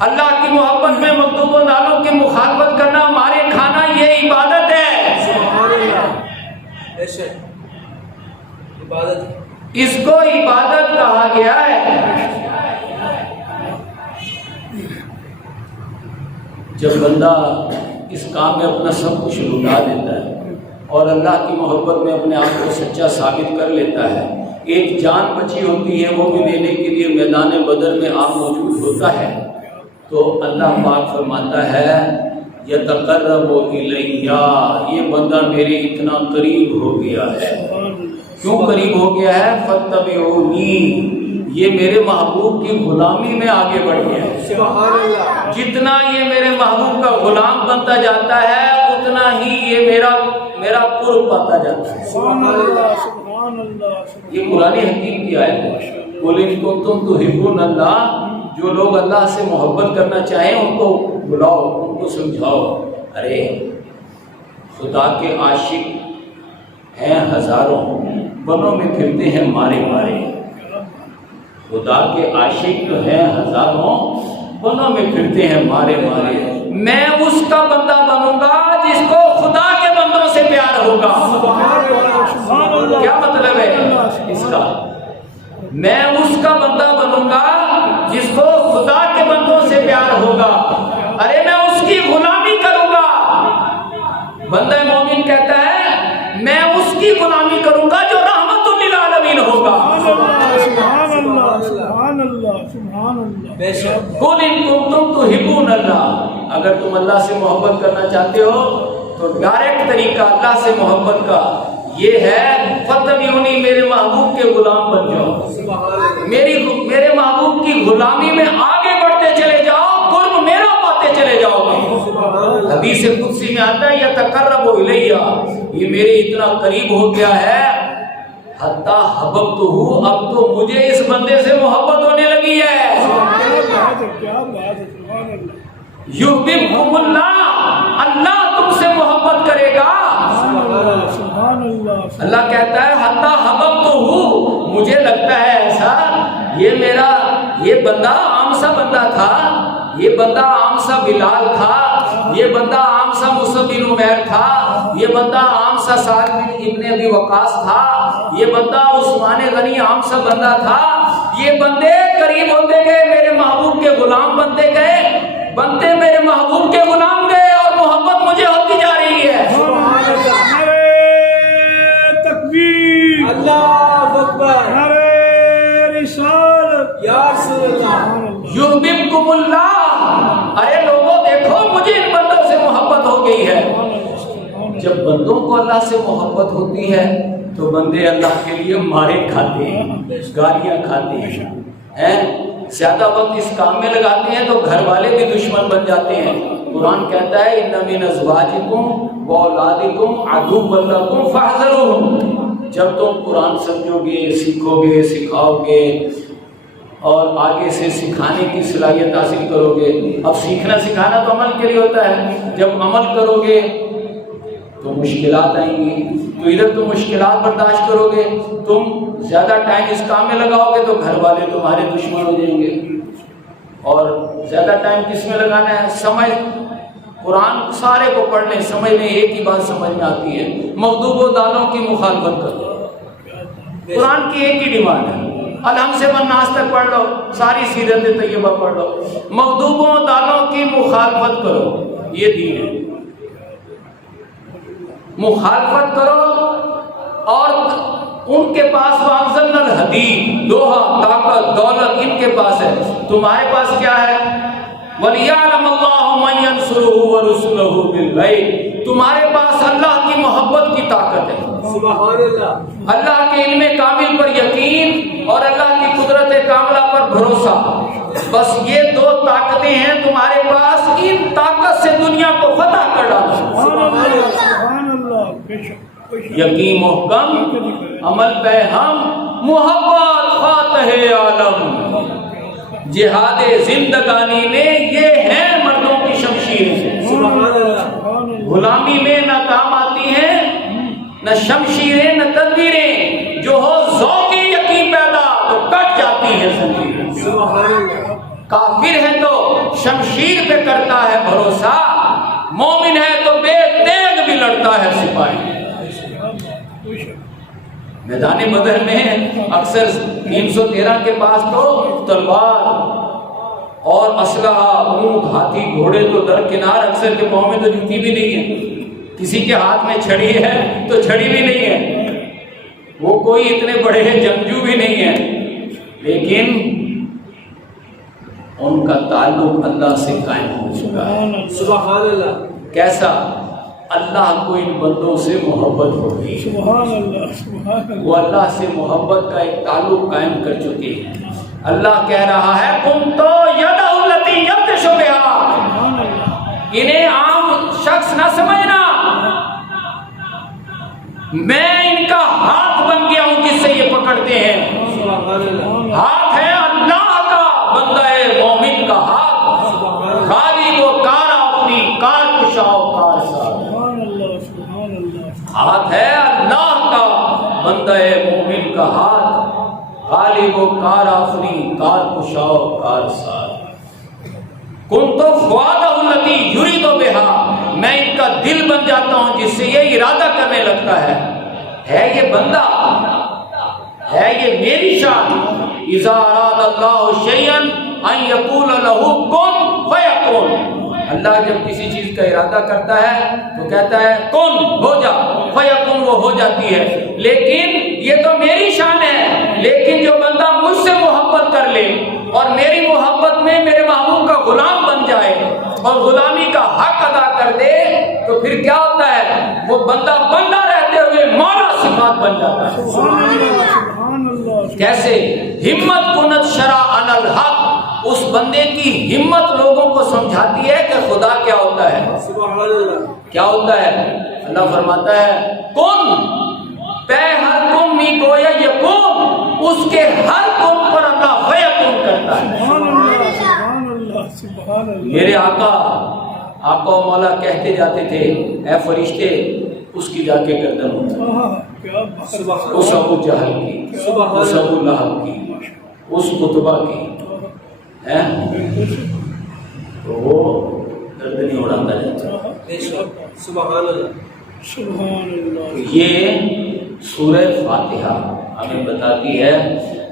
اللہ کی محبت میں مغضوب دالوں کی مخالفت کرنا، ہمارے کھانا، یہ عبادت ہے۔ اس کو عبادت کہا گیا ہے۔ جب بندہ اس کام میں اپنا سب کچھ لٹا دیتا ہے اور اللہ کی محبت میں اپنے آپ کو سچا ثابت کر لیتا ہے، ایک جان بچی ہوتی ہے وہ بھی دینے کے لیے میدان بدر میں آپ موجود ہوتا ہے، تو اللہ پاک فرماتا ہے یتقرب الیہ، یہ بندہ میرے اتنا قریب ہو گیا ہے۔ کیوں قریب ہو گیا ہے؟ فاتبعونی، یہ میرے محبوب کی غلامی میں آگے بڑھ گیا ہے۔ جتنا یہ میرے محبوب کا غلام بنتا جاتا ہے اتنا ہی یہ میرا قرب پاتا جاتا ہے۔ یہ قرآن حکیم کی آیت ہے، قل ان کنتم تحبون اللہ، جو لوگ اللہ سے محبت کرنا چاہیں ان کو بلاؤ، ان کو سمجھاؤ۔ ارے خدا کے عاشق ہیں ہزاروں، بنوں میں پھرتے ہیں مارے مارے۔ خدا کے عاشق جو ہیں ہزاروں، بنوں میں پھرتے ہیں مارے مارے۔ میں اس کا بندہ بنوں گا جس کو خدا کے بندوں سے پیار ہوگا۔ کیا مطلب ہے اس کا؟ میں اس کا بندہ بنوں بندہ مومن کہتا ہے میں اس کی غلامی کروں گا جو رحمت للعالمین ہوگا. سبحان اللہ سبحان اللہ سبحان اللہ. بے شک. قل ان کنتم تحبون اللہ، اگر تم اللہ سے محبت کرنا چاہتے ہو تو ڈائریکٹ طریقہ اللہ سے محبت کا یہ ہے فتبعونی، میرے محبوب کے غلام بن جاؤ، میرے محبوب کی غلامی میں آگے بڑھتے چلے جاؤ، قرب میرا پاتے چلے جاؤ گے. حدیث قدسی میں آتا ہے یتقرب الیہ، یہ میرے اتنا قریب ہو گیا ہے حتی حببتہ، اب تو مجھے اس بندے سے محبت ہونے لگی ہے. کیا بات ہے سبحان اللہ. یحببکم اللہ، اللہ تم سے محبت کرے گا. سبحان اللہ. اللہ کہتا ہے حتی حببتہ، مجھے لگتا ہے ایسا یہ بندہ عام سا بندہ تھا، یہ بندہ عام سا بلال تھا، یہ بندہ عام سا مصعب بن عمیر تھا، یہ بندہ عام سا سعد بن ابی وقاص تھا، یہ بندہ عثمان غنی عام سا بندہ تھا. یہ بندے قریب ہوتے گئے، میرے محبوب کے غلام بنتے گئے، بنتے میرے محبوب کے غلام گئے اور محبت مجھے ہوتی جا رہی ہے. تکبیر. اللہ اکبر. نعرہ رسالت. یا رسول اللہ. یحببکم اللہ، ارے لوگوں دیکھو مجھے ان بندوں سے محبت ہو گئی ہے. جب بندوں کو اللہ سے محبت ہوتی ہے تو بندے اللہ کے لیے مارے کھاتے ہیں، گالیاں کھاتے ہیں، زیادہ وقت اس کام میں لگاتے ہیں تو گھر والے بھی دشمن بن جاتے ہیں. قرآن کہتا ہے ان من ازواجکم واولادکم عدو لکم فاحذروہم. جب تم قرآن سمجھو گے، سیکھو گے، سکھاؤ گے اور آگے سے سکھانے کی صلاحیت حاصل کرو گے. اب سیکھنا سکھانا تو عمل کے لیے ہوتا ہے، جب عمل کرو گے تو مشکلات آئیں گی، تو ادھر تم مشکلات برداشت کرو گے، تم زیادہ ٹائم اس کام میں لگاؤ گے تو گھر والے تمہارے دشمن ہو جائیں گے. اور زیادہ ٹائم کس میں لگانا ہے؟ سمجھ، قرآن سارے کو پڑھ لیں، سمجھ لیں، ایک ہی بات سمجھ میں آتی ہے، مغضوب و دالوں کی مخالفت کرو. قرآن کی ایک ہی ڈیمانڈ ہے، الحم سے والناس تک پڑھ لو، ساری سیرت طیبہ پڑھ لو، مغضوب و دالوں کی مخالفت کرو، یہ دین ہے. مخالفت کرو اور ان کے پاس وانزلنا الحدید، لوہا، طاقت، دولت ان کے پاس ہے، تمہارے پاس کیا ہے؟ وَلِيَعْلَمَ اللَّهُ مَن يَنصُرُهُ وَرُسُلَهُ بِالْغَيْبِ، تمہارے پاس اللہ کی محبت کی طاقت ہے. سبحان اللہ. اللہ کے علم کامل پر یقین اور اللہ کی قدرت کاملہ پر بھروسہ، بس یہ دو طاقتیں ہیں تمہارے پاس، ان طاقت سے دنیا کو فتح کر ڈالو. سبحان اللہ. بے شک. یقین محکم، عمل پہ ہم، محبت فاتح عالم. جہاد زندگانی میں یہ ہیں مردوں کی شمشیریں. سبحان اللہ. غلامی میں نہ کام آتی ہیں نہ شمشیریں نہ تدبیریں، جو ہو ذوقی یقین پیدا تو کٹ جاتی ہے زنجیریں. سبحان اللہ. کافر ہے تو شمشیر پہ کرتا ہے بھروسہ، مومن ہے تو بے تیغ بھی لڑتا ہے سپاہی. میدان بدر میں اکثر 313 کے پاس تو تلوار اور اسلحہ، اونٹ، ہاتھی، گھوڑے تو درکنار، اکثر کے پاؤں میں تو جوتی بھی نہیں ہے، کسی کے ہاتھ میں چھڑی ہے تو چھڑی بھی نہیں ہے، وہ کوئی اتنے بڑے جنگجو بھی نہیں ہے، لیکن ان کا تعلق اللہ سے قائم ہو چکا ہے. سبحان اللہ. کیسا؟ اللہ کو ان بندوں سے محبت ہو گئی، سبحان اللہ. سبحان اللہ. وہ اللہ سے محبت کا ایک تعلق قائم کر چکے ہیں. اللہ کہہ رہا ہے تم تو یدہ التی یبطش بہا، انہیں عام شخص نہ سمجھنا، میں ان کا ہاتھ بن گیا ہوں جس سے یہ پکڑتے ہیں. سبحان اللہ. ہاتھ ہے اللہ کا، بندہ مومن کا ہاتھ، غالب و کار اپنی کار کشا و کار ساز. ہاتھ ہے اللہ کا، بندہ مومن کا ہاتھ، غالب و کار آفری، کار کشا و کار ساز. کنت فؤادہ الذی یرید بہا، میں ان کا دل بن جاتا ہوں جس سے یہ ارادہ کرنے لگتا ہے یہ بندہ، ہے یہ میری شان. اذا اراد اللہ شیئا ان یقول له کن فیکون، اللہ جب کسی چیز کا ارادہ کرتا ہے تو کہتا ہے کن ہو جا، فیکن وہ ہو جاتی ہے۔ لیکن یہ تو میری شان ہے، لیکن جو بندہ مجھ سے محبت کر لے اور میری محبت میں میرے محبوب کا غلام بن جائے اور غلامی کا حق ادا کر دے تو پھر کیا ہوتا ہے؟ وہ بندہ بندہ رہتے ہوئے مولا صفات بن جاتا ہے۔ سبحان اللہ۔ کیسے؟ ہمت کنت شرع عن الحق، اس بندے کی ہمت لوگوں کو سمجھاتی ہے کہ خدا کیا ہوتا ہے، سبحان اللہ، کیا ہوتا ہے۔ اللہ فرماتا ہے کن پہ ہر کن می گویا یکون، اس کے ہر کن پر اللہ فیکون کرتا ہے۔ سبحان اللہ، سبحان اللہ، سبحان اللہ۔ میرے آقا و مولا کہتے جاتے تھے اے فرشتے اس کی جا کے گردن اٹھا، کیا بات، سبحان اس اللہ، ابو جہل کی، اس ابو لہب کی، اس قطبہ کی، تو وہ گردنی اڑاتا جاتا۔ بے شک، سبحان اللہ، سبحان اللہ۔ یہ سورہ فاتحہ ہمیں بتاتی ہے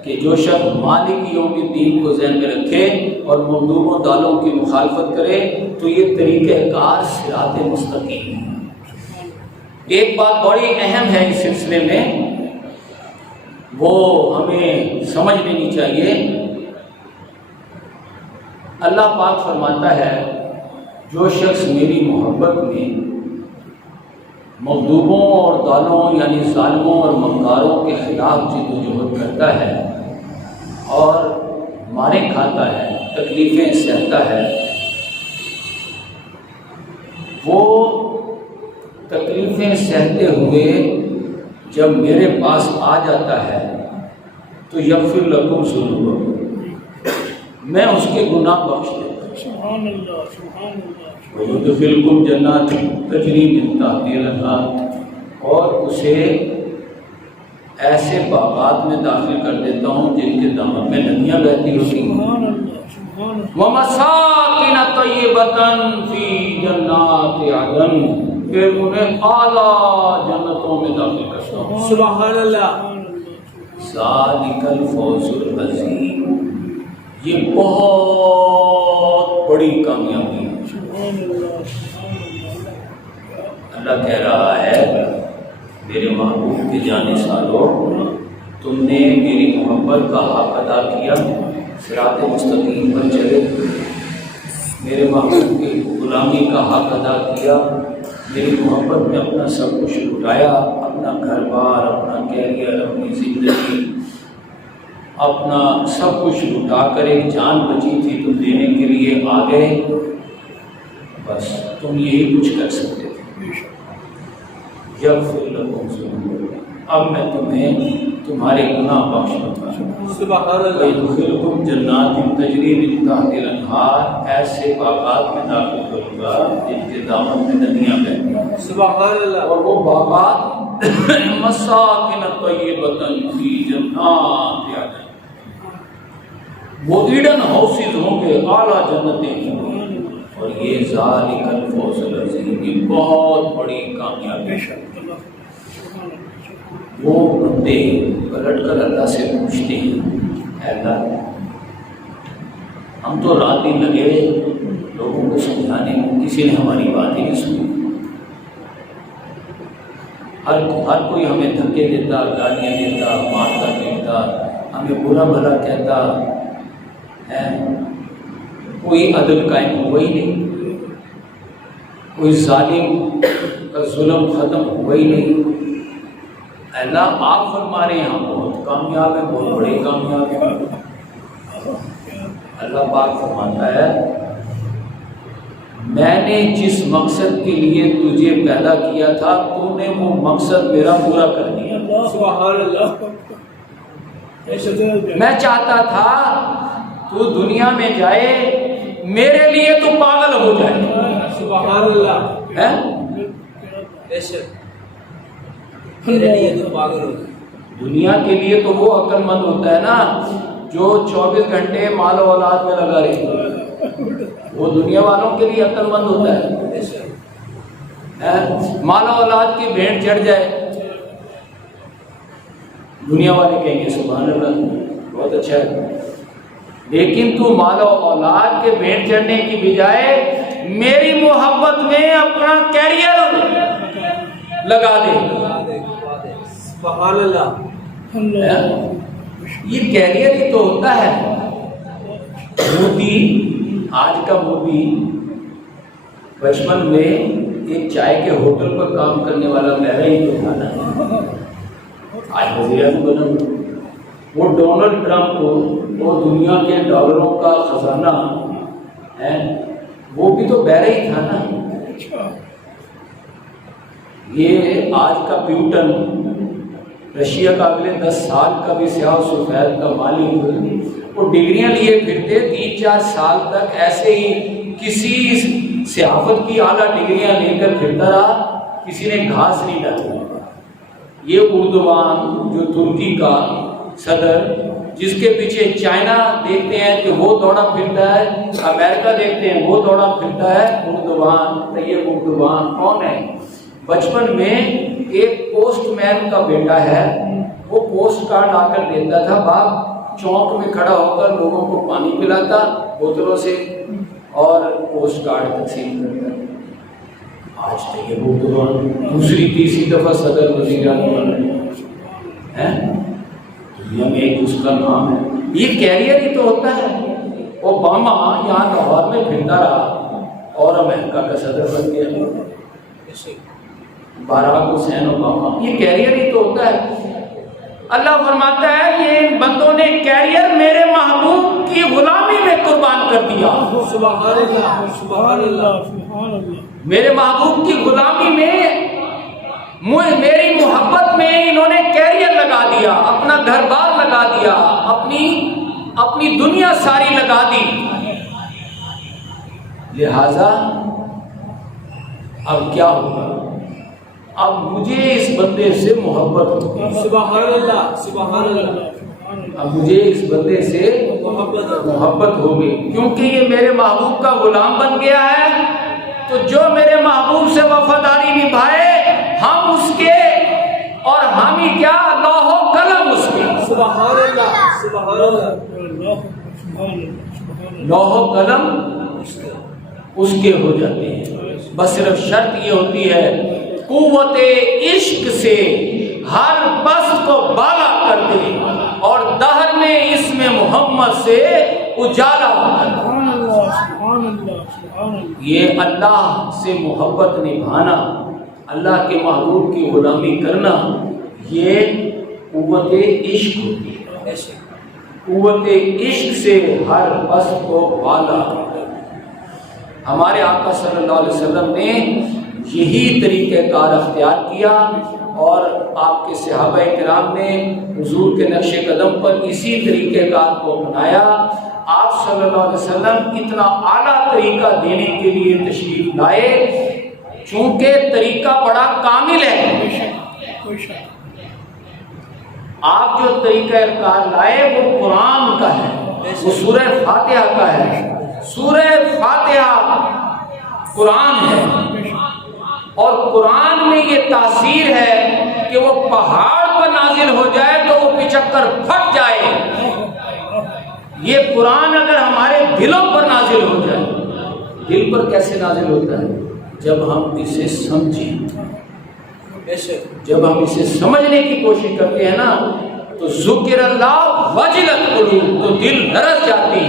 کہ جو شخص مالک یوم الدین کو ذہن میں رکھے اور مغضوب و ضالوں کی مخالفت کرے تو یہ طریقہ کار صراط مستقیم ہے۔ ایک بات بڑی اہم ہے اس سلسلے میں، وہ ہمیں سمجھ لینی چاہیے۔ اللہ پاک فرماتا ہے جو شخص میری محبت میں مغضوبوں اور ضالوں یعنی ظالموں اور مکاروں کے خلاف جد و جہد کرتا ہے اور مارے کھاتا ہے، تکلیفیں سہتا ہے، وہ تکلیفیں سہتے ہوئے جب میرے پاس آ جاتا ہے تو یغفر لکم ذنوبکم، میں اس کے گناہ بخش دیتا ہوں۔ سبحان اللہ، سبحان اللہ۔ وَيُدْخِلْكُمْ جَنَّاتٍ تَجْرِی مِن تَحْتِہَا الْأَنْہَارُ، اور اسے ایسے باغات میں داخل کر دیتا ہوں جن کے دامن میں ندیاں بہتی ہوتی ہیں۔ سبحان اللہ، سبحان اللہ۔ وَمَسَاكِنَ طَیِّبَةً فِی جَنَّاتِ عَدْنٍ، پھر انہیں اعلیٰ جنتوں میں داخل کرتا ہوں۔ سبحان اللہ، ذَلِکَ الْفَوْزُ الْعَظِیمُ، یہ بہت بڑی کامیابی ہے۔ سبحان اللہ، سبحان اللہ۔ اللہ کہہ رہا ہے میرے محبوب کے جانے سالوں تم نے میری محبت کا حق ادا کیا، صراط مستقیم پر چلے، میرے محبوب کی غلامی کا حق ادا کیا، میری محبت میں اپنا سب کچھ لٹایا، اپنا گھر بار، اپنا کیریئر، اپنی زندگی، اپنا سب کچھ لٹا کر ایک جان بچی تھی تم دینے کے لیے آ گئے، بس تم یہی کچھ کر سکتے تھے۔ یغفر لکم ذنوبکم، اب میں تمہیں تمہارے گناہ بخش دوں گا۔ سبحان اللہ، وَيُدْخِلْكُمْ جَنَّاتٍ تَجْرِی مِن تَحْتِہَا الْأَنْہَارُ، ایسے باغات میں داخل کروں گا جن کے دامن میں ندیاں بہتی ہیں۔ سبحان اللہ، اور وہ باغات مَسَاکِنَ طَیِّبَةً فِی جَنَّاتِ عَدْنٍ، وہ ایڈن ہاؤسز ہوں گے، اعلیٰ جنتیں ہوں گی، اور یہ ذالک الفوز العظیم، یہ بہت بڑی کامیابی ہے۔ وہ بندے پلٹ کر اللہ سے پوچھتے ہیں اے اللہ ہم تو رات دن لگے لوگوں کو سمجھانے میں، کسی نے ہماری بات ہی نہیں سنی، ہر کوئی ہمیں دھکے دیتا، گالیاں دیتا، مارتا پیٹتا، ہمیں برا بھلا کہتا ہے، کوئی عدل قائم ہوا ہی نہیں، کوئی ظالم کا ظلم ختم ہوا ہی نہیں۔ اللہ آپ فرما رہے ہیں ہم بہت کامیاب ہیں، بہت بڑے کامیاب ہیں۔ اللہ پاک فرماتا ہے میں نے جس مقصد کے لیے تجھے پیدا کیا تھا تو نے وہ مقصد میرا پورا کر دیا۔ سبحان اللہ، میں چاہتا تھا تو دنیا میں جائے میرے لیے تو پاگل ہو جائے، سبحان اللہ، ہے بے شک میرے لیے تو پاگل ہو گئے۔ دنیا کے لیے تو وہ عقل مند ہوتا ہے نا جو 24 گھنٹے مال و اولاد میں لگا رہے، وہ دنیا والوں کے لیے عقل مند ہوتا ہے۔ مال و اولاد کی بھیڑ چڑھ جائے، دنیا والے کہیں گے سبحان اللہ بہت اچھا ہے، لیکن تو مال و اولاد کے بھیڑ چڑھنے کی بجائے میری محبت میں اپنا کیریئر لگا دے. سبحان اللہ. یہ کیریئر ہی تو ہوتا ہے. مودی، آج کا مودی بچپن میں ایک چائے کے ہوٹل پر کام کرنے والا میرا ہی تو تھا نا. آج وزیر اعظم بنا. وہ ڈونلڈ ٹرمپ وہ دنیا کے ڈالروں کا خزانہ ہے، وہ بھی تو بہرا ہی تھا نا. یہ آج کا پیوٹن، رشیا کا اگلے 10 سال کا بھی سیاہ و سفید کا مالک، وہ ڈگریاں لیے پھرتے 3-4 سال تک ایسے ہی کسی صحافت کی اعلیٰ ڈگریاں لے کر پھرتا رہا، کسی نے گھاس نہیں ڈالی. یہ اردوان جو ترکی کا صدر، جس کے پیچھے چائنا دیکھتے ہیں کہ وہ دوڑا پھرتا ہے، امریکہ دیکھتے ہیں وہ دوڑا پھرتا ہے، اردوان. طیب اردوان کون ہے؟ بچپن میں ایک پوسٹ مین کا بیٹا ہے، وہ پوسٹ کارڈ آ کر دیتا تھا، باغ چوک میں کھڑا ہو کر لوگوں کو پانی پلاتا بوتلوں سے اور پوسٹ کارڈ تقسیم کرتا. آج طیب اردوان دوسری تیسری دفعہ صدر وزیر اعظم ہے. دنیا میں ایک اس کا نام ہے. یہ کیریئر ہی تو ہوتا ہے. اوباما یہاں لاہور میں پھرتا رہا اور امریکہ کا صدر بن گیا. باراک حسین اوباما، یہ کیریئر ہی تو ہوتا ہے. اللہ فرماتا ہے یہ بندوں نے کیریئر میرے محبوب کی غلامی میں قربان کر دیا. سبحان اللہ. سبحان اللہ. سبحان اللہ. میرے محبوب کی غلامی میں، میری محبت میں انہوں نے کیریئر لگا دیا، اپنا گھر بار لگا دیا، اپنی دنیا ساری لگا دی. لہذا اب کیا ہوگا؟ اب مجھے اس بندے سے محبت ہوگی. سبحان اللہ. سبحان اللہ. اب مجھے اس بندے سے محبت ہوگی کیونکہ یہ میرے محبوب کا غلام بن گیا ہے. تو جو میرے محبوب سے وفاداری نبھائے، ہم اس کے، اور ہم ہی کیا، لوح و قلم اس کے. سبحان اللہ. سبحان اللہ. لوح و قلم اس کے ہو جاتے ہیں. بس صرف شرط یہ ہوتی ہے قوت عشق سے ہر پست کو بالا کر دے اور دہر میں اس میں محمد سے اجالا کر دے. یہ اللہ سے محبت نبھانا، اللہ کے محبوب کی غلامی کرنا، یہ قوت عشق ہوتی ہے. قوت عشق سے ہر پست کو بالا. ہمارے آقا صلی اللہ علیہ وسلم نے یہی طریقہ کار اختیار کیا اور آپ کے صحابہ کرام نے حضور کے نقش قدم پر اسی طریقہ کار کو اپنایا. آپ صلی اللہ علیہ وسلم اتنا اعلیٰ طریقہ دینے کے لیے تشریف لائے چونکہ طریقہ بڑا کامل ہے. آپ جو طریقہ کار لائے وہ قرآن کا ہے، وہ سورہ فاتحہ کا ہے. سورہ فاتحہ قرآن ہے اور قرآن میں یہ تاثیر ہے کہ وہ پہاڑ پر نازل ہو جائے تو وہ پچک کر پھٹ جائے. یہ قرآن اگر ہمارے دلوں پر نازل ہو جائے، دل پر کیسے نازل ہوتا ہے؟ جب ہم اسے سمجھیں. جب ہم اسے سمجھنے کی کوشش کرتے ہیں نا تو ذکر اللہ وجلت قلوب، تو دل لرز جاتی.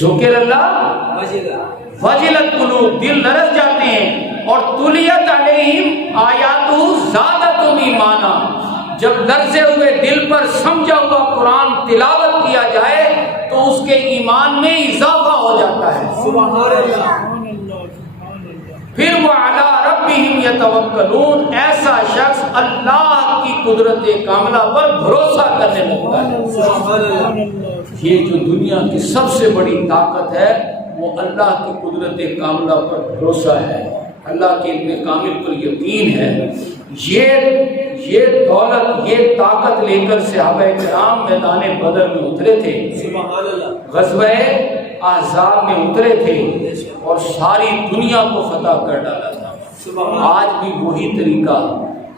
ذکر اللہ وجلت قلوب، دل لرز جاتے ہیں. اور تلیت علیہم آیاتہ زادتہم ایمانا، جب لرزے ہوئے دل پر سمجھا ہوا قرآن تلاوت کیا جائے تو اس کے ایمان میں اضافہ ہو جاتا ہے. سبحان اللہ. پھر وہ علی ربہم یتوکلون، ایسا شخص اللہ کی قدرت کاملہ پر بھروسہ کرنے لگتا ہے. سبحان اللہ. یہ جو دنیا کی سب سے بڑی طاقت ہے وہ اللہ کی قدرت کاملہ پر بھروسہ ہے، اللہ کے علم کامل پر یقین ہے. یہ دولت، یہ طاقت لے کر صحابہ کرام میدان بدر میں اترے تھے، سبحان اللہ. غزوہ احزاب میں اترے تھے اور ساری دنیا کو فتح کر ڈالا تھا. آج بھی وہی طریقہ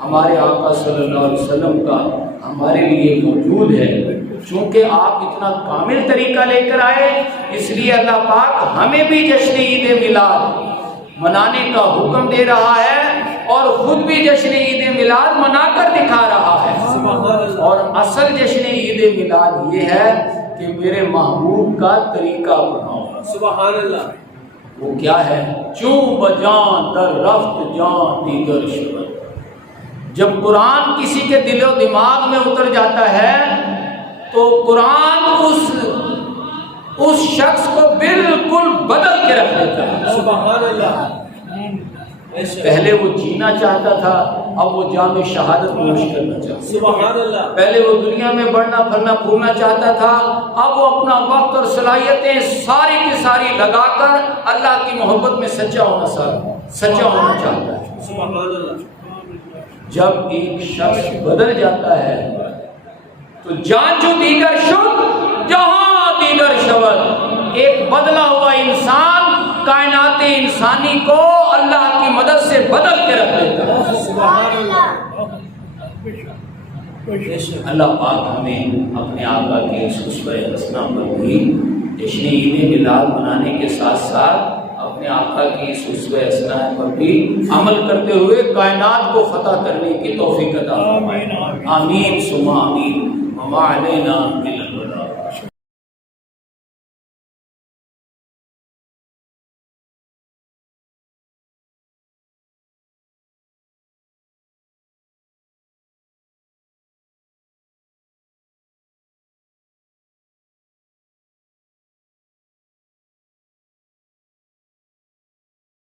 ہمارے آقا صلی اللہ علیہ وسلم کا ہمارے لیے موجود ہے. چونکہ آپ اتنا کامل طریقہ لے کر آئے، اس لیے اللہ پاک ہمیں بھی جشن عید میلاد منانے کا حکم دے رہا ہے اور خود بھی جشن عید میلاد منا کر دکھا رہا ہے۔ اور اصل جشن عید میلاد یہ ہے کہ میرے محبوب کا طریقہ اپناؤ۔ سبحان اللہ۔ وہ کیا ہے؟ چوں بجان در رفت جان دیگر شبد۔ جب قرآن کسی کے دل و دماغ میں اتر جاتا ہے تو قرآن اس شخص کو بالکل بدل کے رکھ دیتا ہے۔ سبحان اللہ۔ پہلے وہ جینا چاہتا تھا، اب وہ جام شہادت نوش کرنا چاہتا ہے۔ سبحان اللہ۔ پہلے وہ دنیا میں بڑھنا پھرنا پھولنا چاہتا تھا، اب وہ اپنا وقت اور صلاحیتیں ساری کی ساری لگا کر اللہ کی محبت میں سچا ہونا چاہتا ہے۔ سبحان اللہ۔ جب ایک شخص بدل جاتا ہے تو جان جو دیگر شد جہاں دیگر شود، ایک بدلا ہوا انسان کائنات انسانی کو اللہ کی مدد سے بدل کے رکھ دیتا ہے۔ سبحان اللہ۔ اللہ پاک ہمیں اپنے آقا کے اس اسوہ حسنہ پر بھی جشن عید میلاد منانے کے ساتھ ساتھ اپنے آقا کی اس اسوہ حسنہ پر بھی عمل کرتے ہوئے کائنات کو فتح کرنے کی توفیق عطا فرمائے۔ آمین ثم آمین۔ وما علینا